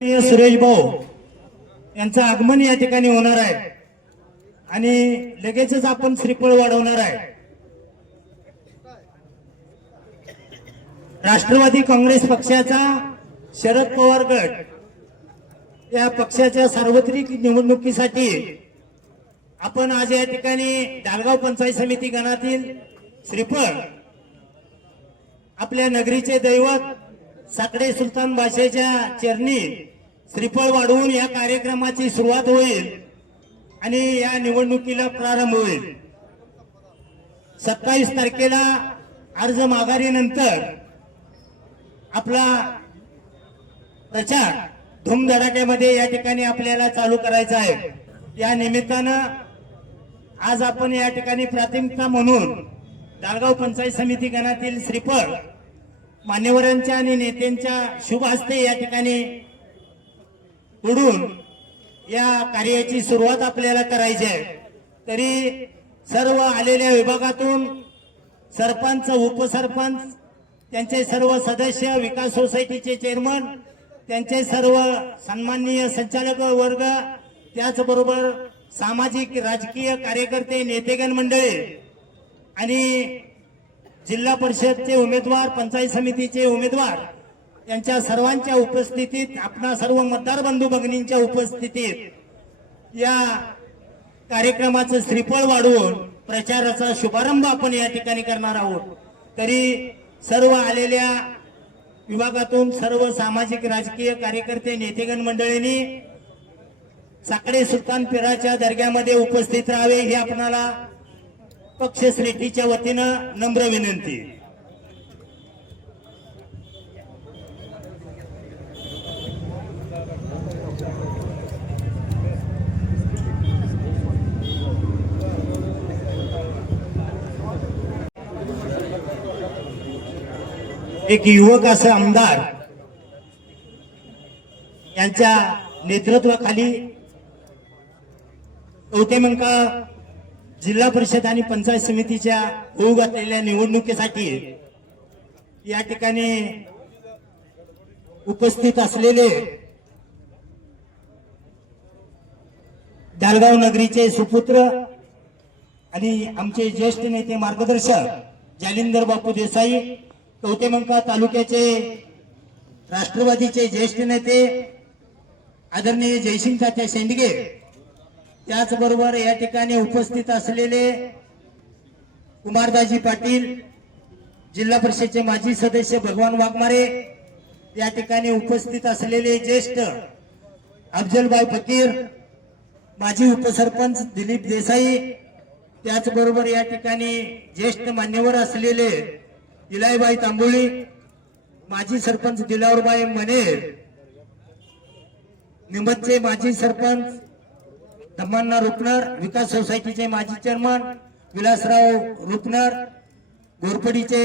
माननीय सुरेश भाऊ यांचं आगमन या ठिकाणी होणार आहे. आणि लगेचच आपण श्रीफळ वाढवणार आहे. राष्ट्रवादी काँग्रेस पक्षाचा शरद पवार गट या पक्षाच्या सार्वत्रिक निवडणुकीसाठी आपण आज या ठिकाणी डालगाव पंचायत समिती गणातील श्रीफळ आपल्या नगरीचे दैवत साकडे सुलतान बादशाच्या चरणी श्रीफळ वाढवून या कार्यक्रमाची सुरुवात होईल आणि या निवडणुकीला प्रारंभ होईल. सत्तावीस तारखेला अर्ज माघारीनंतर आपला प्रचार धूमधडाक्यामध्ये या ठिकाणी आपल्याला चालू करायचा आहे. या निमित्तानं आज आपण या ठिकाणी प्राथमिकता म्हणून दालगाव पंचायत समिती गणातील श्रीफळ मान्यवरांच्या आणि नेत्यांच्या शुभ हस्ते या ठिकाणी उडून या कार्याची सुरुवात आपल्याला करायची आहे. तरी सर्व आलेल्या विभागातून सरपंच उपसरपंच त्यांचे सर्व सदस्य विकास सोसायटीचे चेअरमन त्यांचे सर्व सन्माननीय संचालक वर्ग त्याचबरोबर सामाजिक राजकीय कार्यकर्ते नेतेगण मंडळी आणि जिल्हा परिषदचे उमेदवार पंचायत समितीचे उमेदवार यांच्या सर्वांच्या उपस्थितीत आपणा सर्व मतदार बंधू भगिनींच्या उपस्थितीत या कार्यक्रमाचं श्रीफळ वाढवून प्रचाराचा शुभारंभ आपण या ठिकाणी करणार आहोत. तरी सर्व आलेल्या विभागातून सर्व सामाजिक राजकीय कार्यकर्ते नेतेगण मंडळींनी साकडे सुलतान पिराच्या दर्ग्यामध्ये उपस्थित राहावे हे आपणाला पक्ष श्रेष्ठीच्या वतीनं नम्र विनंती. एक युवक असं आमदार यांच्या नेतृत्वाखाली कवटेमंका जिल्हा परिषद आणि पंचायत समितीच्या होऊ घातलेल्या निवडणुकीसाठी या ठिकाणी उपस्थित असलेले दालगाव नगरीचे सुपुत्र आणि आमचे ज्येष्ठ नेते मार्गदर्शक जालिंदर बापू देसाई कवटेमंका तालुक्याचे राष्ट्रवादीचे ज्येष्ठ नेते आदरणीय जयसिंग तात्या शेंडगे त्याचबरोबर या ठिकाणी उपस्थित असलेले कुमारदाजी पाटील जिल्हा परिषदचे माजी सदस्य भगवान वाघमारे या ठिकाणी उपस्थित असलेले ज्येष्ठ अफजलबाई फकीर माजी उपसरपंच दिलीप देसाई त्याचबरोबर या ठिकाणी ज्येष्ठ मान्यवर असलेले इलाईबाई तांबोळी माजी सरपंच दिलावरबाई मनेर निमतचे माजी सरपंच धम्मांना रुपनर विकास सोसायटीचे माजी चेअरमन विलासराव रुपनर घोरपडीचे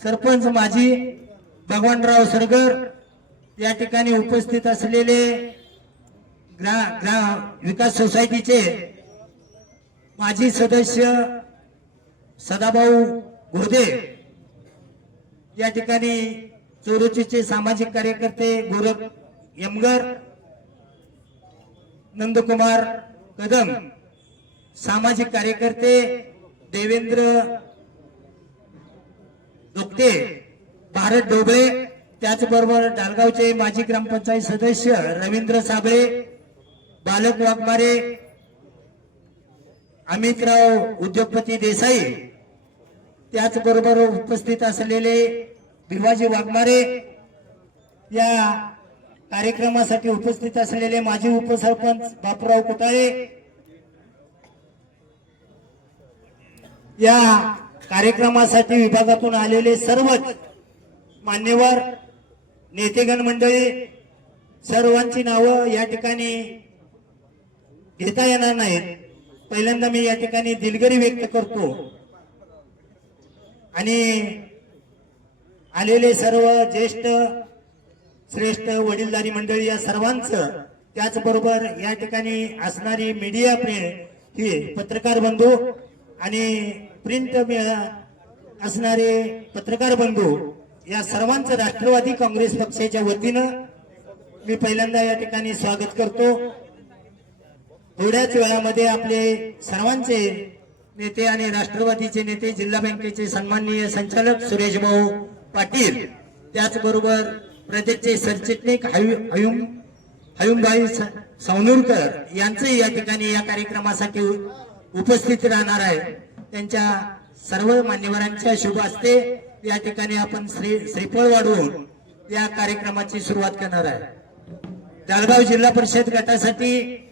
सरपंच माजी भगवानराव सरगर या ठिकाणी उपस्थित असलेले ग्रा ग्रा विकास सोसायटीचे माजी सदस्य सदाभाऊ गोदे या ठिकाणी चोरोचीचे सामाजिक कार्यकर्ते गोरख यमगर नंदकुमार कदम सामाजिक कार्यकर्ते देवेंद्र दोपटे भारत ढोबळे त्याचबरोबर डालगावचे माजी ग्रामपंचायत सदस्य रवींद्र साबळे बालक वाघमारे अमितराव उद्योगपती देसाई त्याचबरोबर उपस्थित असलेले भिवाजी वाघमारे या कार्यक्रमासाठी उपस्थित असलेले माजी उपसरपंच बापूराव कुटाळे या कार्यक्रमासाठी विभागातून आलेले सर्वच मान्यवर नेतेगण मंडळी सर्वांची नावं या ठिकाणी घेता येणार नाहीत. पहिल्यांदा मी या ठिकाणी दिलगिरी व्यक्त करतो. आणि आलेले सर्व ज्येष्ठ श्रेष्ठ वडीलधारी मंडळी या सर्वांचं त्याचबरोबर या ठिकाणी असणारी मीडिया प्रे ही पत्रकार बंधू आणि प्रिंट असणारे पत्रकार बंधू या सर्वांचं राष्ट्रवादी काँग्रेस पक्षाच्या वतीनं मी पहिल्यांदा या ठिकाणी स्वागत करतो. थोड्याच वेळामध्ये आपले सर्वांचे नेते आणि राष्ट्रवादीचे नेते जिल्हा बँकेचे सन्माननीय संचालक सुरेश भाऊ पाटील त्याचबरोबर प्रदेशचे सरचिटणीस हयुम हयुमभाई स- सवनूरकर यांचंही या ठिकाणी या कार्यक्रमासाठी उपस्थित राहणार आहे. त्यांच्या सर्व मान्यवरांच्या शुभ हस्ते या ठिकाणी आपण श्री श्रीफळ वाढवून या कार्यक्रमाची सुरुवात करणार आहे. जळगाव जिल्हा परिषद गटासाठी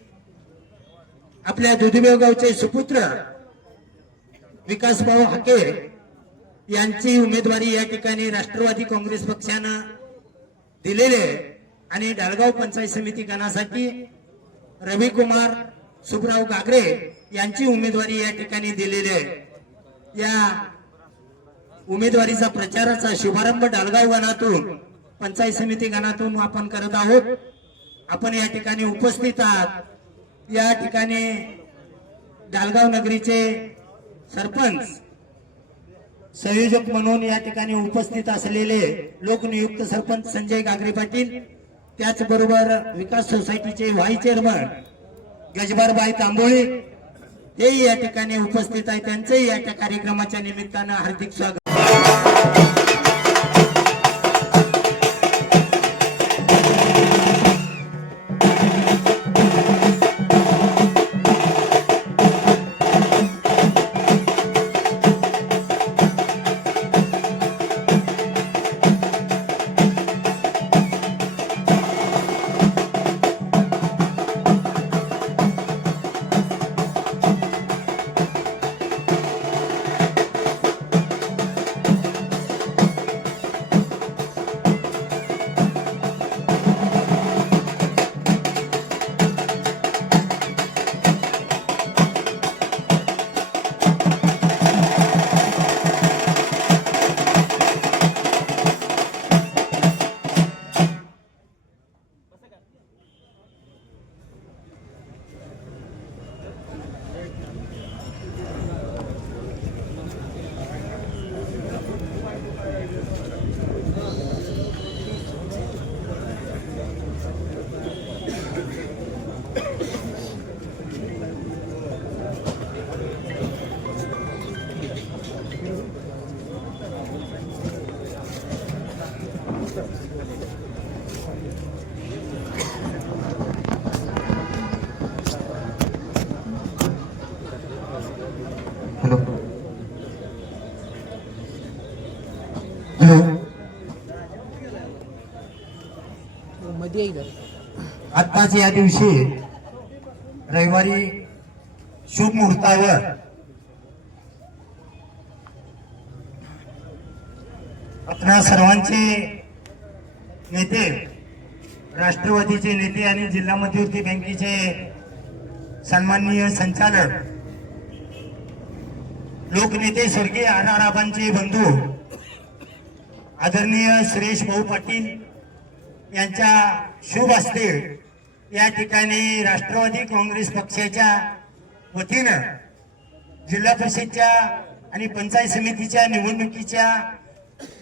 आपल्या दुधीबेव गावचे सुपुत्र विकासभाऊ हाके यांची उमेदवारी या ठिकाणी राष्ट्रवादी काँग्रेस पक्षानं दिलेले आणि डाळगाव पंचायत समिती गणासाठी रविकुमार सुबराव गागरे यांची उमेदवारी या ठिकाणी दिलेली आहे. या उमेदवारीचा प्रचाराचा शुभारंभ डालगाव गणातून पंचायत समिती गणातून आपण करत आहोत. आपण या ठिकाणी उपस्थित आहात. या ठिकाणी डालगाव नगरीचे सरपंच संयोजक म्हणून या ठिकाणी उपस्थित असलेले लोकनियुक्त सरपंच संजय गागरे पाटील त्याचबरोबर विकास सोसायटीचे व्हाईस चेअरमन गजबारबाई तांबोळे हे या ठिकाणी उपस्थित आहे त्यांचंही या त्या कार्यक्रमाच्या निमित्तानं हार्दिक स्वागत. आत्ताच या दिवशी रविवारी शुभ मुहूर्तावर आपल्या सर्वांचे नेते राष्ट्रवादीचे नेते आणि जिल्हा मध्यवर्ती बँकेचे सन्माननीय संचालक लोकनेते स्वर्गीय आर आर आबांचे बंधू आदरणीय सुरेश भाऊ पाटील यांच्या शुभ असते या ठिकाणी राष्ट्रवादी काँग्रेस पक्षाच्या वतीनं जिल्हा परिषदच्या आणि पंचायत समितीच्या निवडणुकीच्या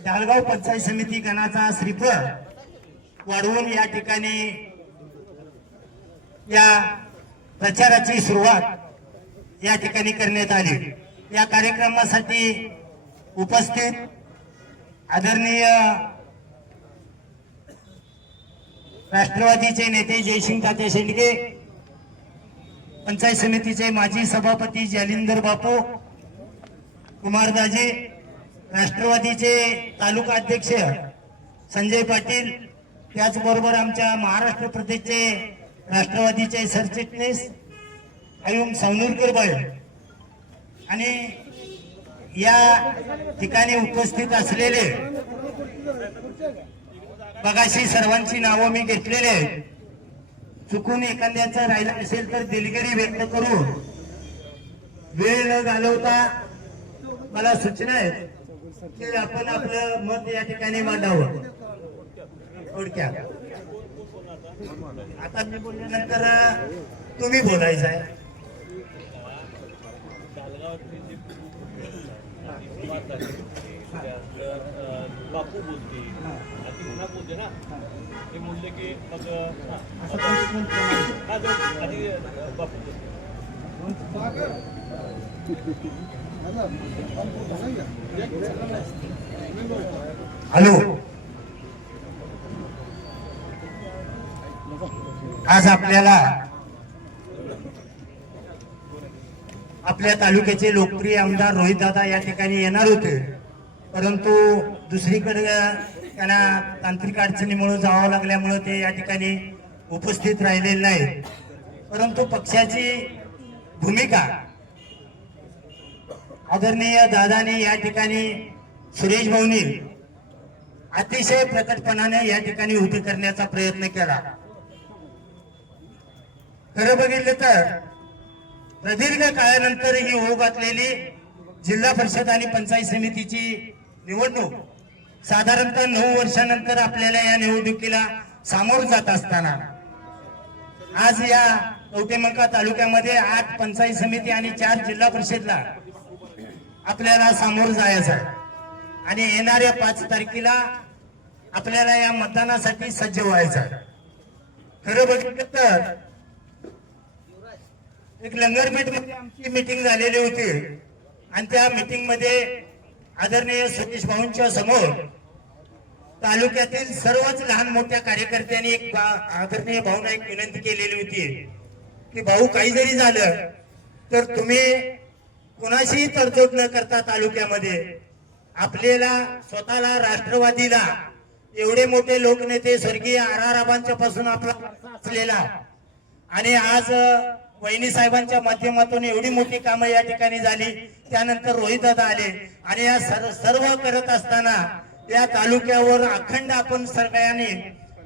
डालगाव पंचायत समिती गणाचा श्रीफळ वाढवून या ठिकाणी या प्रचाराची सुरुवात या ठिकाणी करण्यात आली. या कार्यक्रमासाठी उपस्थित आदरणीय राष्ट्रवादीचे नेते जयसिंग तात्या शेंडगे पंचायत समितीचे माजी सभापती जालिंदर बापू कुमारदाजी राष्ट्रवादीचे तालुका अध्यक्ष संजय पाटील त्याचबरोबर आमच्या महाराष्ट्र प्रदेशचे राष्ट्रवादीचे सरचिटणीस अयुम सावनूरकर बाई. आणि या ठिकाणी उपस्थित असलेले बघाशी सर्वांची नावं मी घेतलेली आहेत. चुकून एखाद्याचं राहिलं असेल तर दिलगिरी व्यक्त करू. वेळ न घालवता मला सूचना आहेत की आपण आपलं मत या ठिकाणी मांडावं. थोडक्यात. आता मी बोलल्यानंतर तुम्ही बोलायचं आहे. बापू बोलते होते ना ते म्हणले की मग हा. जाऊ. आधी बापू हॅलो आज आपल्याला आपल्या तालुक्याचे लोकप्रिय आमदार रोहित दादा या ठिकाणी येणार होते परंतु दुसरीकडे त्यांना तांत्रिक अडचणीमुळे जावं लागल्यामुळं ते या ठिकाणी उपस्थित राहिलेले नाही. परंतु पक्षाची भूमिका आदरणीय दादानी या ठिकाणी सुरेश भाऊनी अतिशय प्रकटपणाने या ठिकाणी उभी करण्याचा प्रयत्न केला. खरं बघितलं तर प्रदीर्घ काळानंतर ही होऊ घातलेली जिल्हा परिषद आणि पंचायत समितीची निवडणूक साधारणतः नऊ वर्षानंतर आपल्याला या निवडणुकीला सामोर जात असताना आज या कवटेमंका तालुक्यामध्ये आठ पंचायत समिती आणि चार जिल्हा परिषदला आपल्याला सामोर जायचं आहे. आणि येणाऱ्या पाच तारखेला आपल्याला या मतदानासाठी सज्ज व्हायचं आहे. खरं बघितलं तर एक लंगरपेठमध्ये आमची मिटिंग झालेली होती. आणि त्या मिटिंगमध्ये आदरणीय सुरेश भाऊंच्या समोर तालुक्यातील सर्वच लहान मोठ्या कार्यकर्त्यांनी एक बा- आदरणीय भाऊना एक विनंती केलेली होती की भाऊ काही जरी झालं तर तुम्ही कुणाशीही तडजोड न करता तालुक्यामध्ये आपल्याला स्वतःला राष्ट्रवादीला एवढे मोठे लोकनेते स्वर्गीय आर आर आबांच्या पासून आपला असलेला आणि आज वहिनी साहेबांच्या माध्यमातून एवढी मोठी कामं या ठिकाणी झाली त्यानंतर रोहित दादा आले आणि या सर्व करत असताना या तालुक्यावर अखंड आपण सगळ्यांनी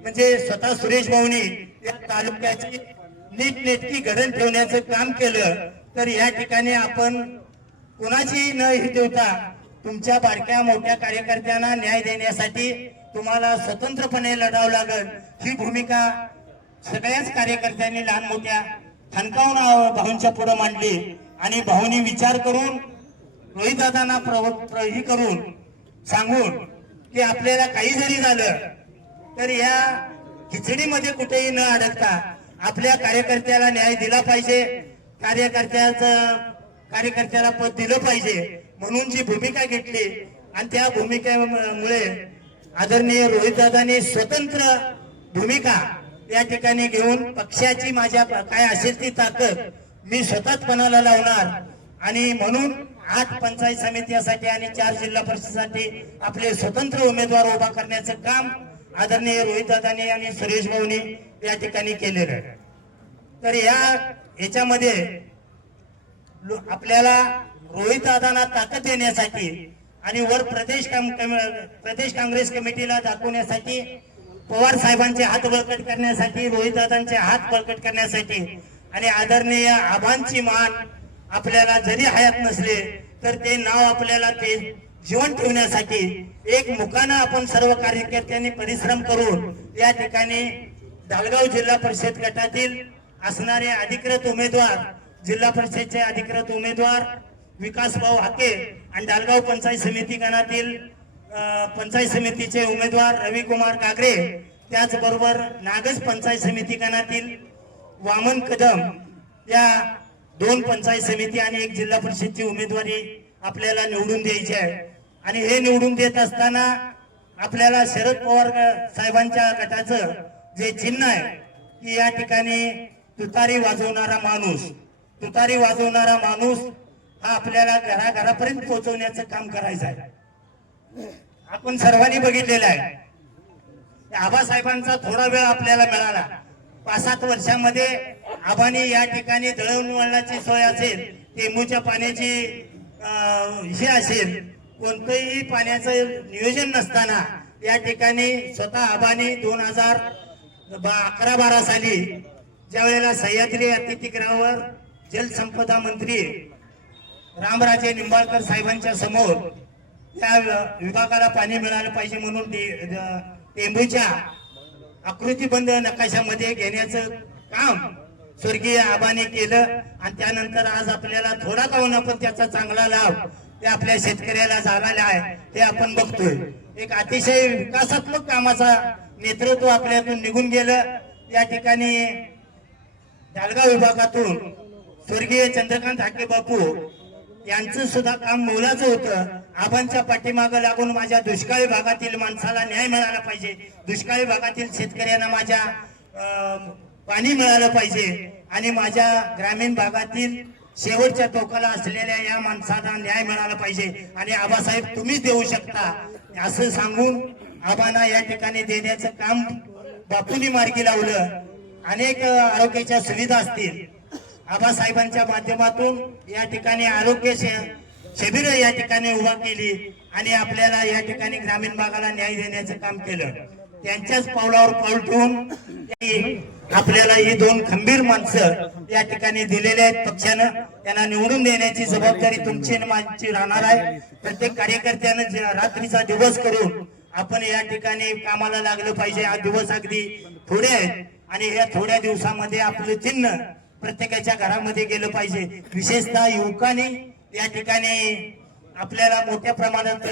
म्हणजे स्वतः सुरेश भाऊनी या तालुक्याची नीटनेटकी घडण ठेवण्याचं काम केलं. तर या ठिकाणी आपण कोणाची न ही देवता तुमच्या बारक्या मोठ्या कार्यकर्त्यांना न्याय देण्यासाठी तुम्हाला स्वतंत्रपणे लढावं लागल. ही भूमिका सगळ्याच कार्यकर्त्यांनी लहान मोठ्या खानकावून भाऊंच्या पुढे मांडली. आणि भाऊनी विचार करून रोहितदादांना प्रव- प्र- ही करून सांगून की आपल्याला काही जरी झालं तर या खिचडीमध्ये कुठेही न अडकता आपल्या कार्यकर्त्याला न्याय दिला पाहिजे कार्यकर्त्याचं कार्यकर्त्याला पद दिलं पाहिजे म्हणून जी भूमिका घेतली. आणि त्या भूमिकेमुळे आदरणीय रोहितदादांनी स्वतंत्र भूमिका या ठिकाणी घेऊन पक्षाची माझ्या काय असेल ती ताकद मी स्वतःच पणाला लावणार. आणि म्हणून आठ पंचायत समितीसाठी आणि चार जिल्हा परिषदेसाठी आपले स्वतंत्र उमेदवार उभा करण्याचं काम आदरणीय रोहितदादांनी आणि सुरेश भाऊनी या ठिकाणी केलेलं आहे. तर या याच्यामध्ये आपल्याला रोहित दादांना ताकद देण्यासाठी आणि वर प्रदेश काम- प्रदेश काँग्रेस कमिटीला दाखवण्यासाठी पवार साहेबांचे हात बळकट करण्यासाठी रोहित दादांचे हात बळकट करण्यासाठी आणि आदरणीय आबांची मान आपल्याला जरी हयात नसले तर ते नाव आपल्याला ते जीवन ठेवण्यासाठी एक मुखानं आपण सर्व कार्यकर्त्यांनी परिश्रम करून या ठिकाणी धालगाव जिल्हा परिषद गटातील असणारे अधिकृत उमेदवार जिल्हा परिषदचे अधिकृत उमेदवार विकास भाऊ हाके आणि डालगाव पंचायत समिती गणातील पंचायत समितीचे उमेदवार रविकुमार कागरे त्याचबरोबर नागज पंचायत समिती गणातील वामन कदम या दोन पंचायत समिती आणि एक जिल्हा परिषदची उमेदवारी आपल्याला निवडून द्यायची आहे. आणि हे निवडून देत असताना आपल्याला शरद पवार साहेबांच्या गटाचं जे चिन्ह आहे की या ठिकाणी तुतारी वाजवणारा माणूस तुतारी वाजवणारा माणूस हा आपल्याला घराघरापर्यंत पोहोचवण्याचं काम करायचं आहे. आपण सर्वांनी बघितलेलं आहे. आबासाहेबांचा थोडा वेळ आपल्याला मिळाला. पाच सात वर्षामध्ये आबानी या ठिकाणी दळणवळणाची सोय असेल टेंबूच्या पाण्याची हे असेल. कोणतंही पाण्याचं नियोजन नसताना या ठिकाणी स्वतः आबानी दोन हजार बा अकरा बारा साली ज्या वेळेला सह्याद्री अतिथीगृहावर जलसंपदा मंत्री रामराजे निंबाळकर साहेबांच्या समोर त्या विभागाला पाणी मिळालं पाहिजे म्हणून टेंबूच्या आकृतीबंध नकाशामध्ये घेण्याचं काम स्वर्गीय आबाने केलं आणि त्यानंतर आज आपल्याला थोडा का आपण पण त्याचा चांगला लाभ ते आपल्या शेतकऱ्याला झालेला आहे हे आपण बघतोय. एक अतिशय विकासात्मक कामाचा नेतृत्व आपल्यातून निघून गेलं. या ठिकाणी दालगाव विभागातून स्वर्गीय चंद्रकांत हाके बापू यांचं सुद्धा काम मोलाचं होतं. आबांच्या पाठीमागं लागून माझ्या दुष्काळी भागातील माणसाला न्याय मिळाला पाहिजे. दुष्काळी भागातील शेतकऱ्यांना माझ्या पाणी मिळालं पाहिजे. आणि माझ्या ग्रामीण भागातील शेवटच्या टोकाला असलेल्या या माणसाला न्याय मिळाला पाहिजे. आणि आबासाहेब तुम्हीच देऊ शकता. असं सांगून आबांना या ठिकाणी देण्याचं काम बापूंनी मार्गी लावलं. अनेक आरोग्याच्या सुविधा असतील. आबासाहेबांच्या माध्यमातून या ठिकाणी आरोग्य शिबिर या ठिकाणी उभा केली. आणि आपल्याला या ठिकाणी ग्रामीण भागाला न्याय देण्याचं काम केलं. त्यांच्याच पावलावर पाऊल ठेवून आपल्याला ही दोन खंबीर माणसं या ठिकाणी दिलेले आहेत. पक्षानं त्यांना निवडून देण्याची जबाबदारी तुमची माझी राहणार आहे. प्रत्येक कार्यकर्त्यानं रात्रीचा दिवस करून आपण या ठिकाणी कामाला लागलं पाहिजे. हा दिवस अगदी थोडे आहेत. आणि या थोड्या दिवसामध्ये आपलं चिन्ह प्रत्येकाच्या घरामध्ये गेलं पाहिजे. विशेषतः युवकांनी या ठिकाणी आपल्याला मोठ्या प्रमाणात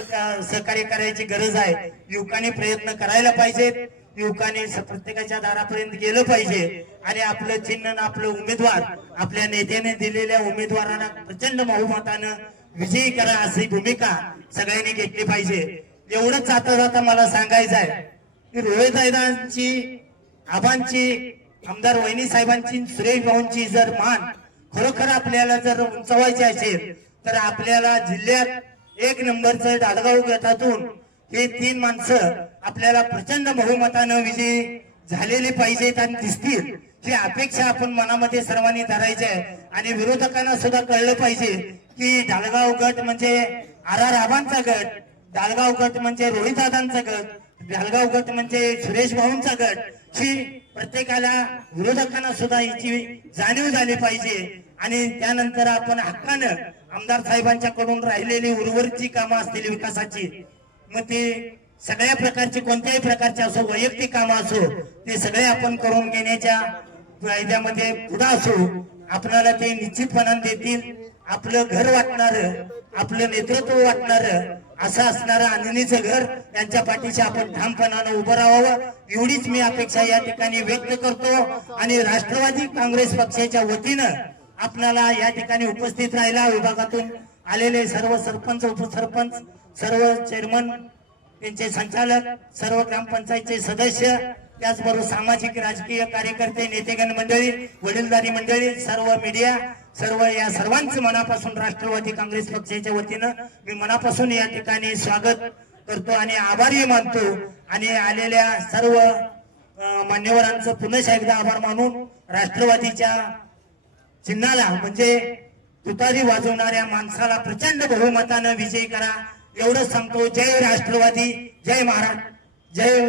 सहकार्य करायची गरज आहे. युवकांनी प्रयत्न करायला पाहिजेत युवकांनी प्रत्येकाच्या दारापर्यंत गेलं पाहिजे. आणि आपलं चिन्ह आपलं उमेदवार आपल्या नेत्याने दिलेल्या उमेदवारांना प्रचंड बहुमतानं विजयी करा अशी भूमिका सगळ्यांनी घेतली पाहिजे. एवढंच जाता जाता मला सांगायचं आहे की रोहिदायदांची आबांची आमदार वहिनी साहेबांची सुरेश भाऊंची जर मान खरोखर आपल्याला जर उंचवायची असेल तर आपल्याला जिल्ह्यात एक नंबरचं डालगाव गटातून हे तीन माणसं आपल्याला प्रचंड बहुमतानं विजयी झालेली पाहिजेत आणि दिसतील. ही अपेक्षा आपण मनामध्ये सर्वांनी धरायची आहे. आणि विरोधकांना सुद्धा कळलं पाहिजे की डाळगाव गट म्हणजे आर आर आबांचा गट डाळगाव गट म्हणजे रोहितदादांचा गट डाळगाव गट म्हणजे सुरेश भाऊंचा गट. ही प्रत्येकाला विरोधकांना सुद्धा याची जाणीव झाली पाहिजे. आणि त्यानंतर आपण हक्कानं आमदार साहेबांच्याकडून राहिलेली उर्वरितची कामं असतील विकासाची मग ते सगळ्या प्रकारची कोणत्याही प्रकारची असो वैयक्तिक कामं असो ते सगळे आपण करून घेण्याच्या फायद्यामध्ये पुढे असो आपल्याला ते निश्चितपणाने देतील. आपलं घर वाटणार आपलं नेतृत्व वाटणार असं असणारं आनंदीचं घर त्यांच्या पाठीशी आपण ठामपणानं उभं राहावं. एवढीच मी अपेक्षा या ठिकाणी व्यक्त करतो. आणि राष्ट्रवादी काँग्रेस पक्षाच्या वतीनं आपल्याला या ठिकाणी उपस्थित राहिला विभागातून आलेले सर्व सरपंच उपसरपंच सर्व चेअरमन त्यांचे संचालक सर्व ग्रामपंचायतचे सदस्य त्याचबरोबर सामाजिक राजकीय कार्यकर्ते नेतेगण मंडळी वडीलधारी मंडळी सर्व मीडिया सर्व या सर्वांचं मनापासून राष्ट्रवादी काँग्रेस पक्षाच्या वतीनं मी मनापासून या ठिकाणी स्वागत करतो आणि आभारी मानतो. आणि आलेल्या सर्व मान्यवरांचं पुन्हा एकदा आभार मानून राष्ट्रवादीच्या चिन्हाला म्हणजे तुतारी वाजवणाऱ्या माणसाला प्रचंड बहुमतानं विजय करा. एवढंच सांगतो. जय राष्ट्रवादी. जय महाराज जय